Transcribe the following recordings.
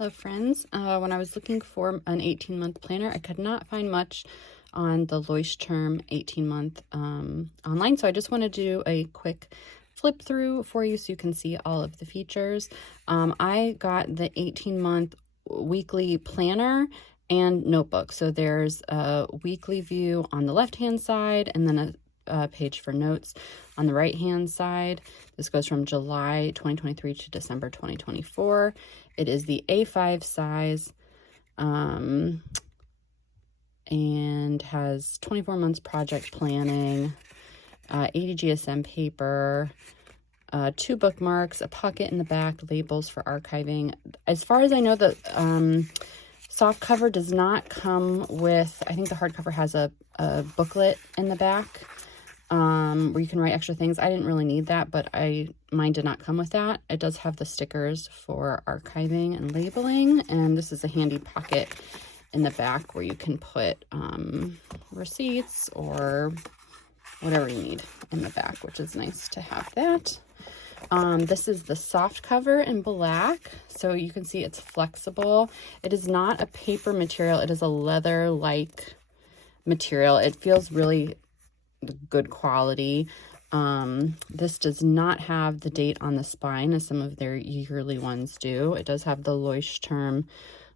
Hello friends. When I was looking for an 18-month planner, I could not find much on the Leuchtturm 18-month online, so I just want to do a quick flip through for you so you can see all of the features. I got the 18-month weekly planner and notebook. So there's a weekly view on the left-hand side and then a page for notes on the right-hand side. This goes from July 2023 to December 2024. It is the A5 size and has 24 months project planning, 80 GSM paper, 2 bookmarks, a pocket in the back, labels for archiving. As far as I know, the soft cover does not come with, I think the hardcover has a booklet in the back where you can write extra things. I didn't really need that, but mine did not come with that. It does have the stickers for archiving and labeling, and this is a handy pocket in the back where you can put receipts or whatever you need in the back, which is nice to have that. This is the soft cover in black, so you can see it's flexible. It is not a paper material, it is a leather-like material. It feels really good quality. This does not have the date on the spine as some of their yearly ones do. It does have the Leuchtturm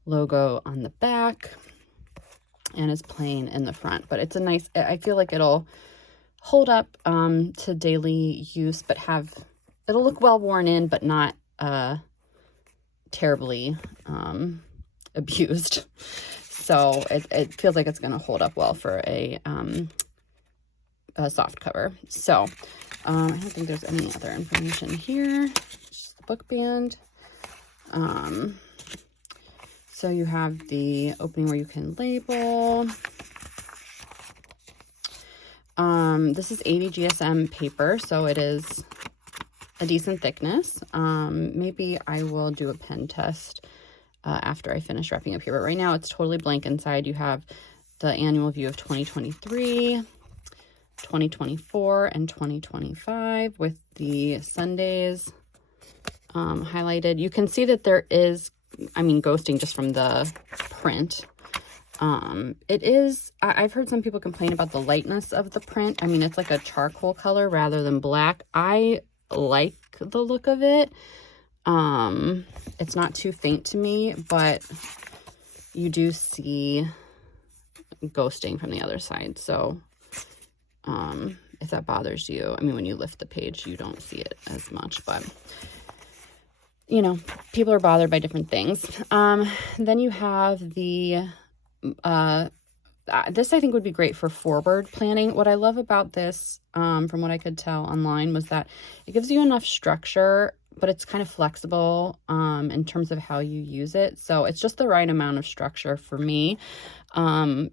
logo on the back and is plain in the front, but it's a nice, I feel like it'll hold up to daily use, but it'll look well worn in, but not terribly abused. So it feels like it's going to hold up well for a soft cover. So I don't think there's any other information here. Just the book band. So you have the opening where you can label. This is 80 GSM paper, so it is a decent thickness. Maybe I will do a pen test after I finish wrapping up here, but right now it's totally blank inside. You have the annual view of 2023, 2024, and 2025 with the Sundays highlighted. You can see that there is, ghosting just from the print. I've heard some people complain about the lightness of the print. It's like a charcoal color rather than black. I like the look of it. It's not too faint to me, but you do see ghosting from the other side. So if that bothers you, when you lift the page, you don't see it as much, but people are bothered by different things. Then you have the, this I think would be great for forward planning. What I love about this, from what I could tell online, was that it gives you enough structure, but it's kind of flexible in terms of how you use it. So it's just the right amount of structure for me.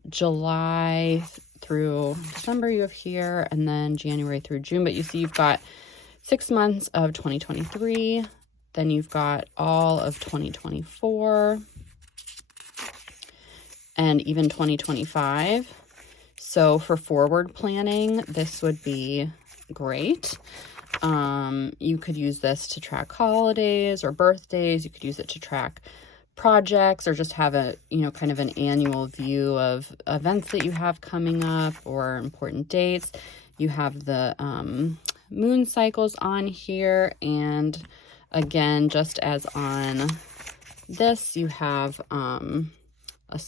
July through December you have here, and then January through June, but you see you've got 6 months of 2023, then you've got all of 2024, and even 2025. So for forward planning, this would be great. You could use this to track holidays or birthdays. You could use it to track projects, or just have a, kind of an annual view of events that you have coming up or important dates. You have the moon cycles on here, and again, just as on this, you have a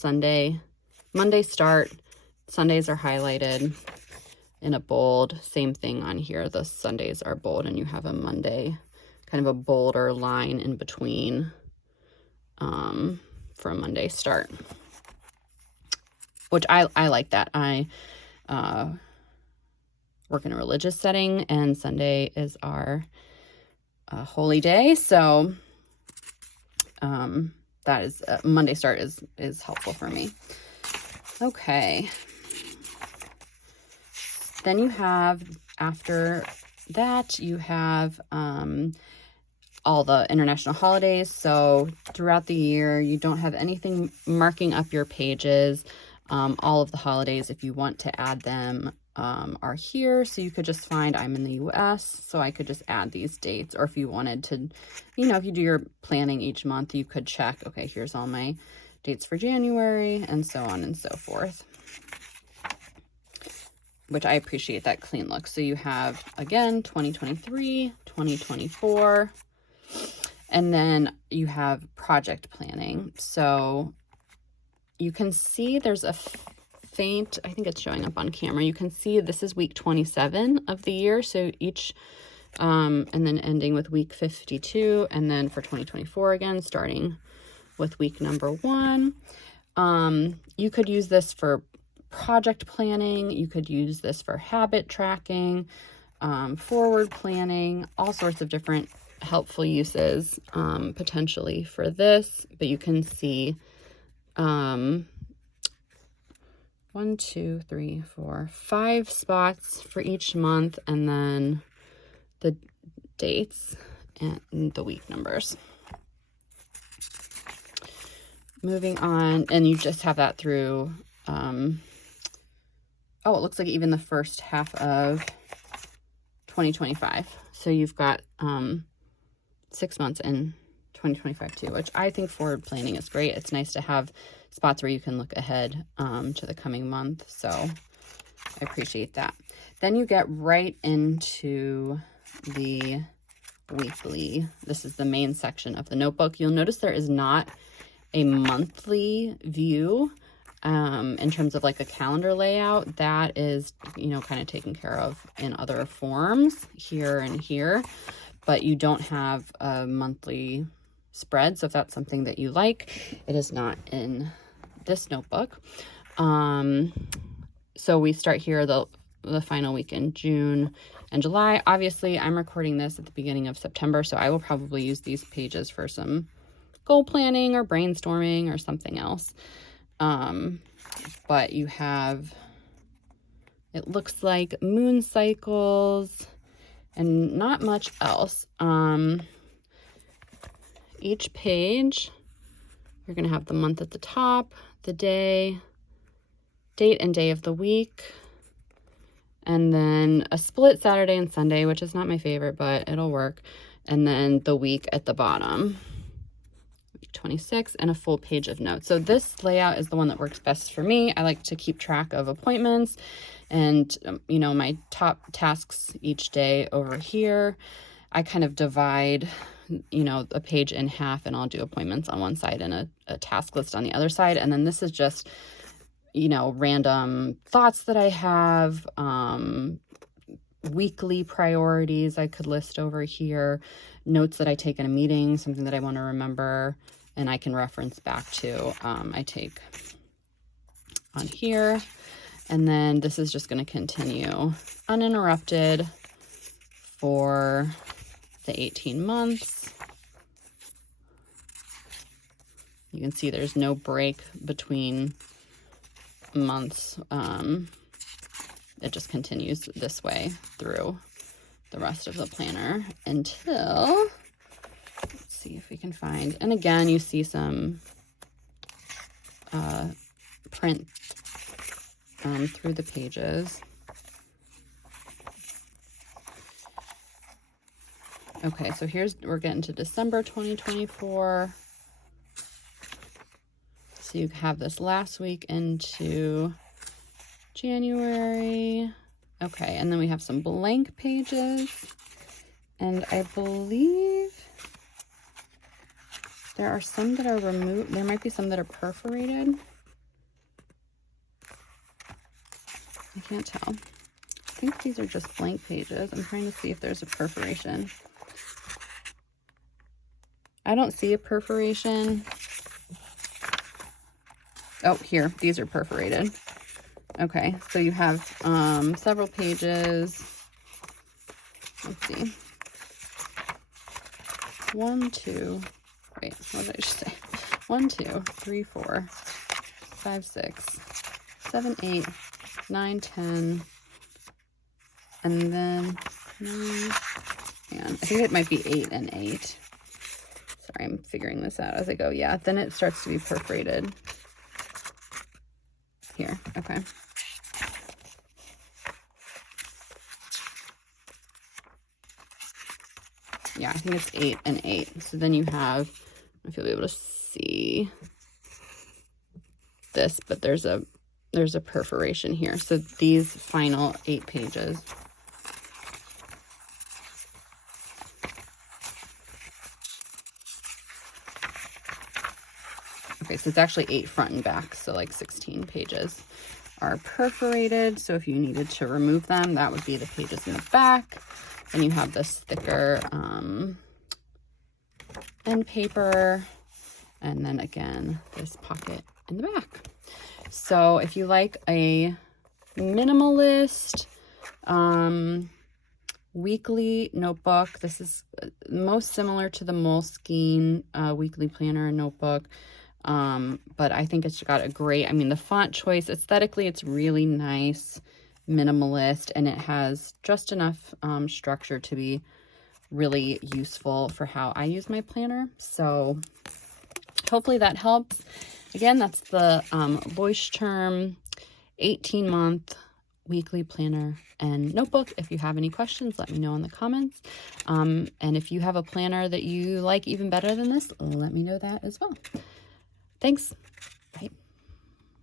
Monday start. Sundays are highlighted in a bold. Same thing on here. The Sundays are bold, and you have a Monday, kind of a bolder line in between for a Monday start, which I like that. I work in a religious setting, and Sunday is our holy day. So that is Monday start is helpful for me. Okay. Then you have, after that, you have all the international holidays. So throughout the year, you don't have anything marking up your pages. All of the holidays, if you want to add them, are here. So you could just find I'm in the US, so I could just add these dates. Or if you wanted to, you know, if you do your planning each month, you could check, okay, here's all my dates for January, and so on and so forth, which I appreciate that clean look. So you have, again, 2023, 2024, and then you have project planning. So you can see there's a faint, I think it's showing up on camera. You can see this is week 27 of the year. So each, and then ending with week 52. And then for 2024 again, starting with week number 1. You could use this for project planning. You could use this for habit tracking, forward planning, all sorts of different helpful uses, potentially for this. But you can see, 1, 2, 3, 4, 5 spots for each month, and then the dates and the week numbers. Moving on, and you just have that through, oh, it looks like even the first half of 2025. So you've got 6 months in 2025 too, which I think forward planning is great. It's nice to have spots where you can look ahead to the coming month. So I appreciate that. Then you get right into the weekly. This is the main section of the notebook. You'll notice there is not a monthly view in terms of like a calendar layout. That is, you know, kind of taken care of in other forms here and here, but you don't have a monthly spread. So if that's something that you like, it is not in this notebook. So we start here the final week in June and July. Obviously, I'm recording this at the beginning of September, so I will probably use these pages for some goal planning or brainstorming or something else. But you have, it looks like moon cycles and not much else. Each page, you're going to have the month at the top, the day, date and day of the week, and then a split Saturday and Sunday, which is not my favorite, but it'll work. And then the week at the bottom, week 26, and a full page of notes. So this layout is the one that works best for me. I like to keep track of appointments and, you know, my top tasks each day over here. I kind of divide, you know, a page in half, and I'll do appointments on one side and a task list on the other side. And then this is just, you know, random thoughts that I have, weekly priorities I could list over here, notes that I take in a meeting, something that I want to remember, and I can reference back to, I take on here. And then this is just going to continue uninterrupted for the 18 months. You can see there's no break between months. It just continues this way through the rest of the planner until, let's see if we can find, and again, you see some print through the pages. Okay, so we're getting to December 2024. So you have this last week into January. Okay, and then we have some blank pages. And I believe there are some that are removed. There might be some that are perforated. I can't tell. I think these are just blank pages. I'm trying to see if there's a perforation. I don't see a perforation. Oh, here, these are perforated. Okay, so you have several pages. Let's see. 1, 2, wait, what did I just say? 1, 2, 3, 4, 5, 6, 7, 8, 9, 10, and then 9, and I think it might be 8 and 8. Sorry, I'm figuring this out as I go. Yeah, then it starts to be perforated. Here, okay. Yeah, I think it's 8 and 8. So then you have, I don't know if you'll be able to see this, but there's a perforation here. So these final 8 pages. Okay, so it's actually 8 front and back, so like 16 pages are perforated. So if you needed to remove them, that would be the pages in the back. Then you have this thicker end paper, and then again, this pocket in the back. So if you like a minimalist weekly notebook, this is most similar to the Moleskine weekly planner and notebook. But I think it's got a great, I mean, the font choice, aesthetically, it's really nice, minimalist, and it has just enough structure to be really useful for how I use my planner. So hopefully that helps. Again, that's the Leuchtturm 18-month weekly planner and notebook. If you have any questions, let me know in the comments. And if you have a planner that you like even better than this, let me know that as well. Thanks. Bye.